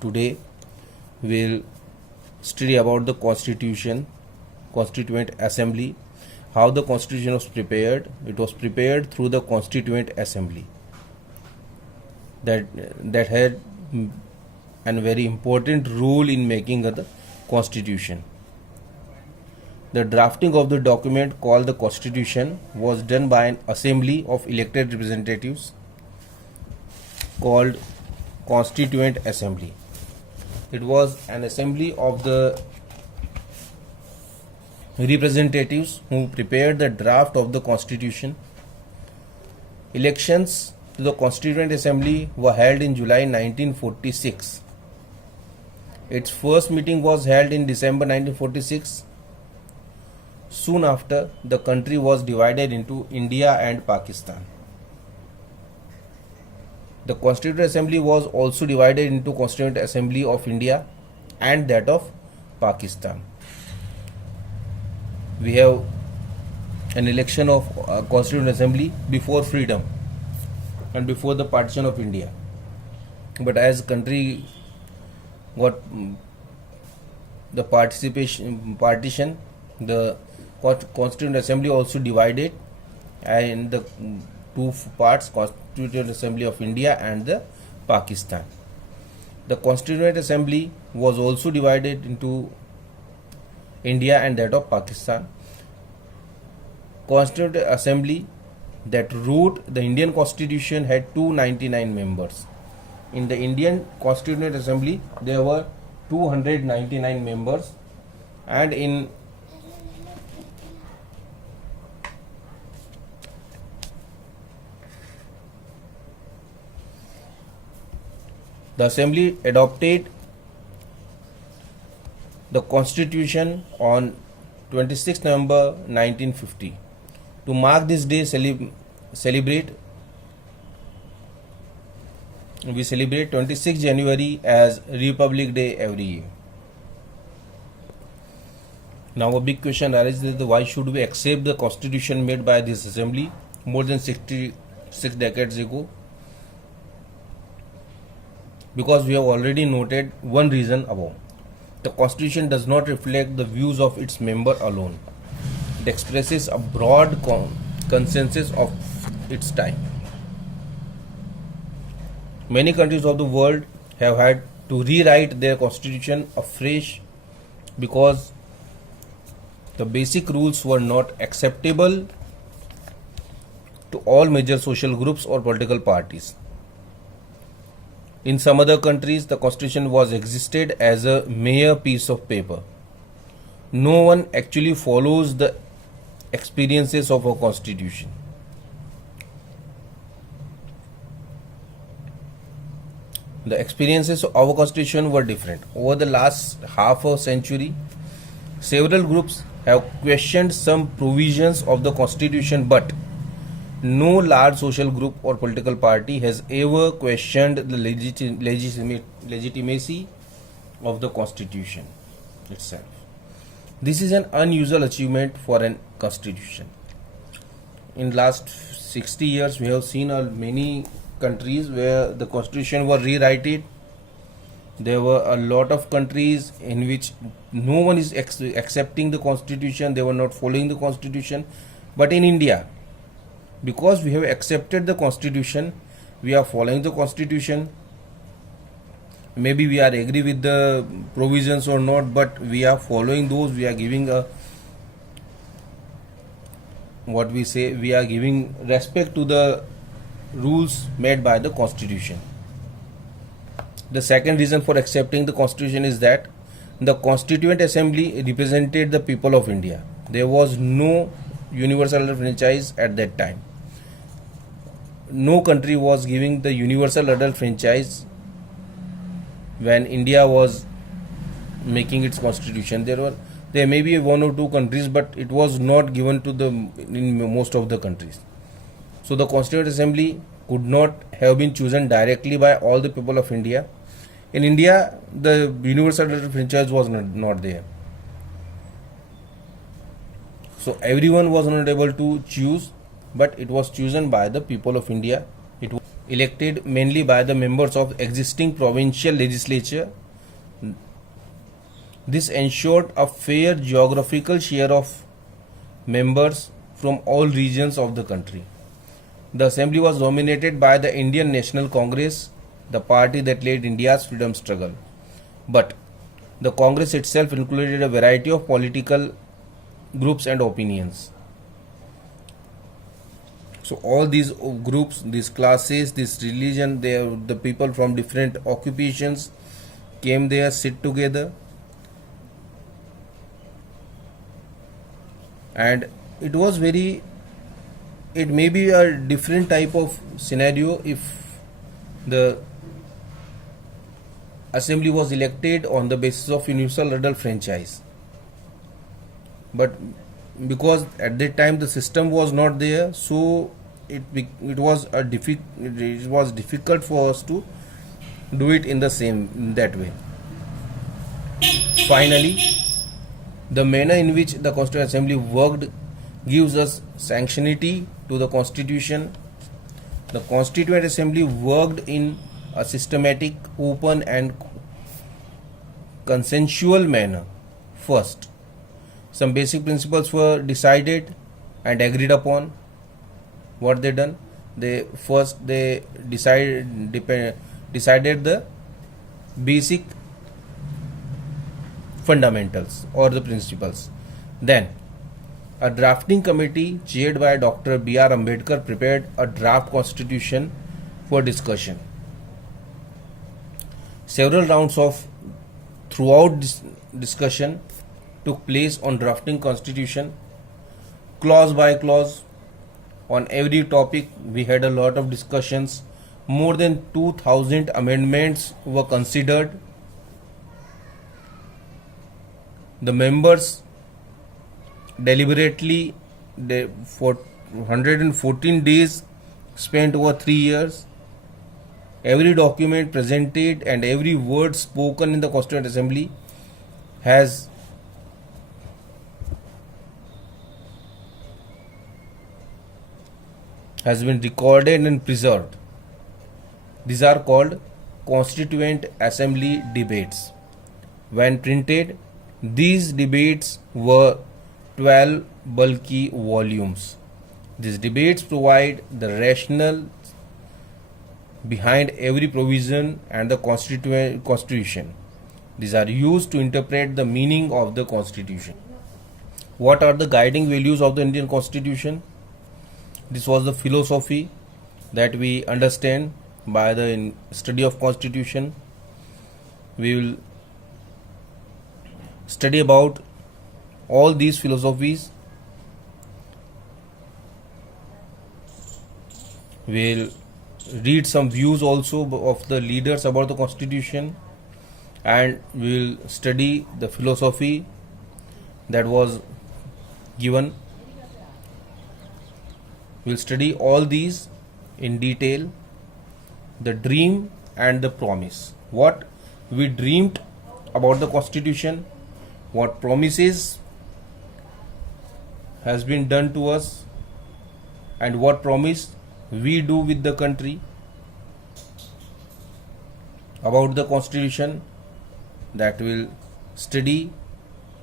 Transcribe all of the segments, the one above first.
Today we'll study about the Constitution, Constituent Assembly, how the Constitution was prepared. It was prepared through the Constituent Assembly that had a very important role in making the Constitution. The drafting of the document called the Constitution was done by an assembly of elected representatives called Constituent Assembly. It was an assembly of the representatives who prepared the draft of the Constitution. Elections to the Constituent Assembly were held in July 1946. Its first meeting was held in December 1946. Soon after, the country was divided into India and Pakistan. The Constituent Assembly was also divided into Constituent Assembly of India and that of Pakistan. We have an election of Constituent Assembly before freedom and before the partition of India. But as country got the partition, the Constituent Assembly also divided and the two parts, Constituent Assembly of India and the Pakistan. The Constituent Assembly was also divided into India and that of Pakistan. Constituent Assembly that wrote the Indian Constitution had 299 members. In the Indian Constituent Assembly there were 299 members, and in the Assembly adopted the Constitution on 26 November 1950. To mark this day, we celebrate 26 January as Republic Day every year. Now a big question arises that why should we accept the Constitution made by this Assembly more than 66 decades ago? Because we have already noted one reason above. The Constitution does not reflect the views of its member alone. It expresses a broad consensus of its time. Many countries of the world have had to rewrite their constitution afresh because the basic rules were not acceptable to all major social groups or political parties. In some other countries, the constitution was existed as a mere piece of paper. No one actually follows the experiences of a constitution. The experiences of our constitution were different. Over the last half a century, several groups have questioned some provisions of the constitution, but no large social group or political party has ever questioned the legitimacy of the constitution itself. This is an unusual achievement for an constitution. In last 60 years, we have seen many countries where the constitution was rewritten. There were a lot of countries in which no one is accepting the constitution. They were not following the constitution. But in India, because we have accepted the constitution, we are following the constitution. Maybe we are agree with the provisions or not, but we are following those. We are giving we are giving respect to the rules made by the constitution. The second reason for accepting the constitution is that the Constituent Assembly represented the people of India. There was no universal adult franchise at that time. No country was giving the universal adult franchise when India was making its constitution. There may be one or two countries, but it was not given to in most of the countries. So the Constituent Assembly could not have been chosen directly by all the people of India. In India, the universal adult franchise was not there. So everyone was not able to choose, but it was chosen by the people of India. elected mainly by the members of existing provincial legislature. This ensured a fair geographical share of members from all regions of the country. The assembly was dominated by the Indian National Congress, the party that led India's freedom struggle. But the Congress itself included a variety of political groups and opinions. So all these groups, these classes, this religion, the people from different occupations came there, sit together, and it was very, it may be a different type of scenario if the assembly was elected on the basis of universal adult franchise. But because at that time the system was not there, so it was difficult for us to do it in that way. Finally, the manner in which the Constituent Assembly worked gives us sanctionity to the Constitution. The Constituent Assembly worked in a systematic, open and consensual manner. First, some basic principles were decided and agreed upon. What they done? They decided the basic fundamentals or the principles. Then a drafting committee chaired by Dr. B.R. Ambedkar prepared a draft constitution for discussion. Several rounds of throughout discussion took place on drafting constitution, clause by clause. On every topic we had a lot of discussions. More than 2000 amendments were considered. The members deliberately for 114 days spent over 3 years. Every document presented and every word spoken in the Constituent Assembly has been recorded and preserved. These are called Constituent Assembly debates. When printed, these debates were 12 bulky volumes. These debates provide the rationale behind every provision and the Constitution. These are used to interpret the meaning of the Constitution. What are the guiding values of the Indian Constitution? This was the philosophy that we understand by the study of Constitution. We will study about all these philosophies. We will read some views also of the leaders about the Constitution, and we will study the philosophy that was given. We will study all these in detail. The dream and the promise. What we dreamed about the Constitution, what promises has been done to us, and what promise we do with the country about the Constitution, that will study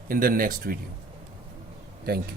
in the next video. Thank you.